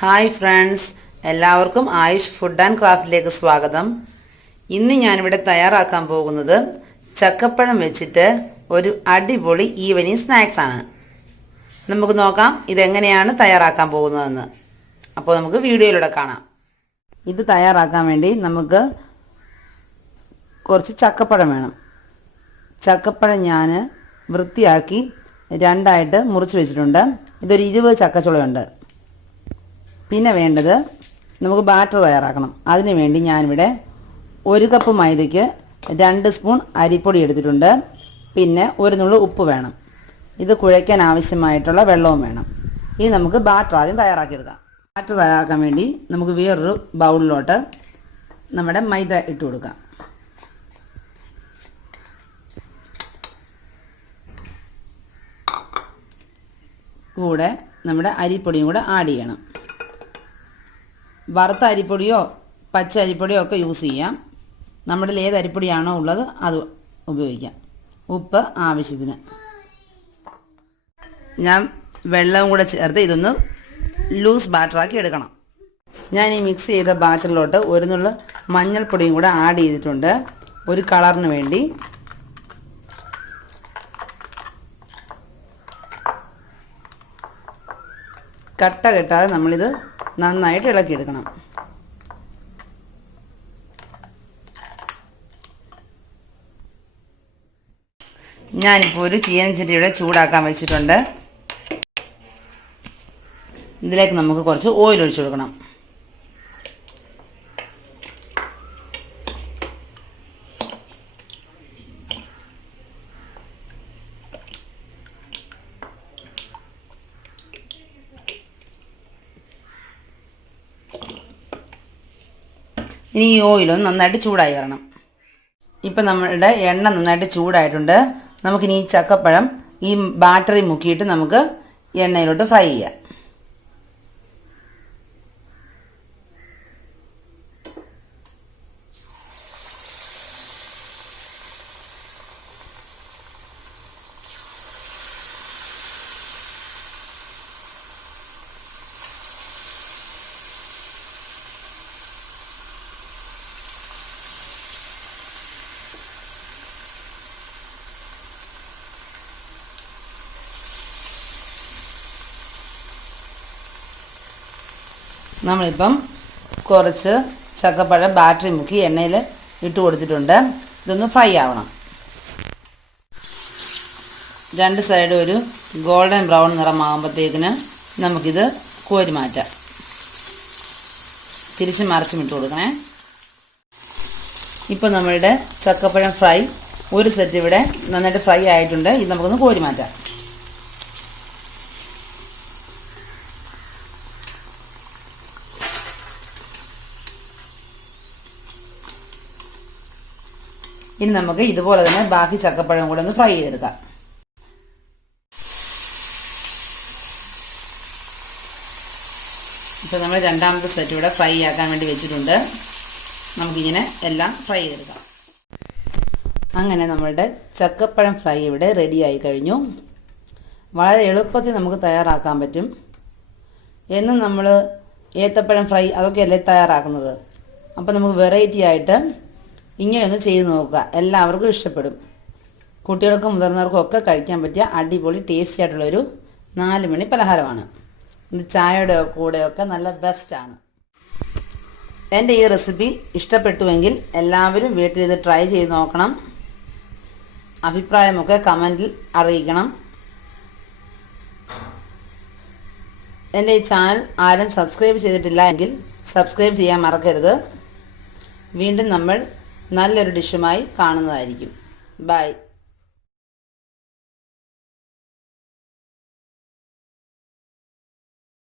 Hi friends, എല്ലാവർക്കും Ayush food and ക്രാഫ്റ്റിലേക്ക് സ്വാഗതം. ഇന്ന് ഞാനിവിടെ തയ്യാറാക്കാൻ പോകുന്നത് ചക്കപ്പഴം വെച്ചിട്ട് ഒരു അടിപൊളി ഈവനിങ് സ്നാക്സ് ആണ്. നമുക്ക് നോക്കാം ഇതെങ്ങനെയാണ് തയ്യാറാക്കാൻ പോകുന്നതെന്ന്. അപ്പോൾ നമുക്ക് വീഡിയോയിലൂടെ കാണാം. ഇത് തയ്യാറാക്കാൻ വേണ്ടി നമുക്ക് കുറച്ച് ചക്കപ്പഴം വേണം. ചക്കപ്പഴം ഞാൻ വൃത്തിയാക്കി രണ്ടായിട്ട് മുറിച്ച് വെച്ചിട്ടുണ്ട്. ഇതൊരു 20 ചക്കച്ചുളയുണ്ട്. പിന്നെ വേണ്ടത് നമുക്ക് ബാറ്റർ തയ്യാറാക്കണം. അതിനു വേണ്ടി ഞാനിവിടെ 1 കപ്പ് മൈദയ്ക്ക് 2 സ്പൂൺ അരിപ്പൊടി എടുത്തിട്ടുണ്ട്. പിന്നെ 1 നുള്ളു ഉപ്പ് വേണം. ഇത് കുഴയ്ക്കാൻ ആവശ്യമായിട്ടുള്ള വെള്ളവും വേണം. ഇനി നമുക്ക് ബാറ്റർ ആദ്യം തയ്യാറാക്കിയെടുക്കാം. ബാറ്റർ തയ്യാറാക്കാൻ വേണ്ടി നമുക്ക് വേറൊരു ബൗളിലോട്ട് നമ്മുടെ മൈദ ഇട്ട് കൊടുക്കാം. കൂടെ നമ്മുടെ അരിപ്പൊടിയും കൂടെ ആഡ് ചെയ്യണം. വറുത്ത അരിപ്പൊടിയോ പച്ച അരിപ്പൊടിയോ ഒക്കെ യൂസ് ചെയ്യാം. നമ്മുടെ ഏത് അരിപ്പൊടിയാണോ ഉള്ളത് അത് ഉപയോഗിക്കാം. ഉപ്പ് ആവശ്യത്തിന്. ഞാൻ വെള്ളവും കൂടെ ചേർത്ത് ഇതൊന്ന് ലൂസ് ബാറ്ററാക്കി എടുക്കണം. ഞാൻ ഈ മിക്സ് ചെയ്ത ബാറ്ററിലോട്ട് 1 നുള്ളു മഞ്ഞൾപ്പൊടിയും കൂടെ ആഡ് ചെയ്തിട്ടുണ്ട്, ഒരു കളറിന് വേണ്ടി. കട്ട കെട്ടാതെ നമ്മളിത് നന്നായിട്ട് ഇളക്കിയെടുക്കണം. ഞാനിപ്പോൾ ഒരു ചീനച്ചട്ടിയുടെ ചൂടാക്കാൻ വെച്ചിട്ടുണ്ട്. ഇതിലേക്ക് നമുക്ക് കുറച്ച് ഓയിൽ ഒഴിച്ചു കൊടുക്കണം. ഇനി ഈ ഓയിലൊന്ന് നന്നായിട്ട് ചൂടായി വരണം. ഇപ്പം നമ്മളുടെ എണ്ണ നന്നായിട്ട് ചൂടായിട്ടുണ്ട്. നമുക്കിനി ഈ ചക്കപ്പഴം ഈ ബാറ്ററി മുക്കിയിട്ട് നമുക്ക് എണ്ണയിലോട്ട് ഫ്രൈ ചെയ്യാം. നമ്മളിപ്പം കുറച്ച് ചക്കപ്പഴം ബാറ്ററി മുക്കി എണ്ണയിൽ ഇട്ട് കൊടുത്തിട്ടുണ്ട്. ഇതൊന്ന് ഫ്രൈ ആവണം. 2 സൈഡ് ഒരു ഗോൾഡൻ ബ്രൗൺ നിറമാകുമ്പോഴത്തേക്കിന് നമുക്കിത് കോരി മാറ്റാം. തിരിച്ച് മറിച്ചും ഇട്ട് കൊടുക്കണേ. ഇപ്പം നമ്മളുടെ ചക്കപ്പഴം ഫ്രൈ ഒരു സെറ്റ് ഇവിടെ നന്നായിട്ട് ഫ്രൈ ആയിട്ടുണ്ട്. ഇത് നമുക്കൊന്ന് കോരി മാറ്റാം. ഇനി നമുക്ക് ഇതുപോലെ തന്നെ ബാക്കി ചക്കപ്പഴം കൂടെ ഒന്ന് ഫ്രൈ ചെയ്തെടുക്കാം. ഇപ്പോൾ നമ്മൾ രണ്ടാമത്തെ സെറ്റ് ഇവിടെ ഫ്രൈ ആക്കാൻ വേണ്ടി വെച്ചിട്ടുണ്ട്. നമുക്കിങ്ങനെ എല്ലാം ഫ്രൈ ചെയ്തെടുക്കാം. അങ്ങനെ നമ്മളുടെ ചക്കപ്പഴം ഫ്രൈ ഇവിടെ റെഡിയായി കഴിഞ്ഞു. വളരെ എളുപ്പത്തിൽ നമുക്ക് തയ്യാറാക്കാൻ പറ്റും. എന്നും നമ്മൾ ഏത്തപ്പഴം ഫ്രൈ അതൊക്കെയല്ലേ തയ്യാറാക്കുന്നത്. അപ്പോൾ നമുക്ക് വെറൈറ്റി ആയിട്ട് ഇങ്ങനെയൊന്ന് ചെയ്ത് നോക്കുക. എല്ലാവർക്കും ഇഷ്ടപ്പെടും. കുട്ടികൾക്കും മുതിർന്നവർക്കും ഒക്കെ കഴിക്കാൻ പറ്റിയ അടിപൊളി ടേസ്റ്റി ആയിട്ടുള്ളൊരു 4 മണി പലഹാരമാണ്. ഇത് ചായയുടെ കൂടെയൊക്കെ നല്ല ബെസ്റ്റാണ്. എൻ്റെ ഈ റെസിപ്പി ഇഷ്ടപ്പെട്ടുവെങ്കിൽ എല്ലാവരും വീട്ടിൽ ഇത് ട്രൈ ചെയ്ത് നോക്കണം. അഭിപ്രായമൊക്കെ കമൻറ്റിൽ അറിയിക്കണം. എൻ്റെ ഈ ചാനൽ ആരും സബ്സ്ക്രൈബ് ചെയ്തിട്ടില്ല എങ്കിൽ സബ്സ്ക്രൈബ് ചെയ്യാൻ മറക്കരുത്. വീണ്ടും നമ്മൾ നല്ലൊരു ഡിഷുമായി കാണുന്നതായിരിക്കും. ബൈ.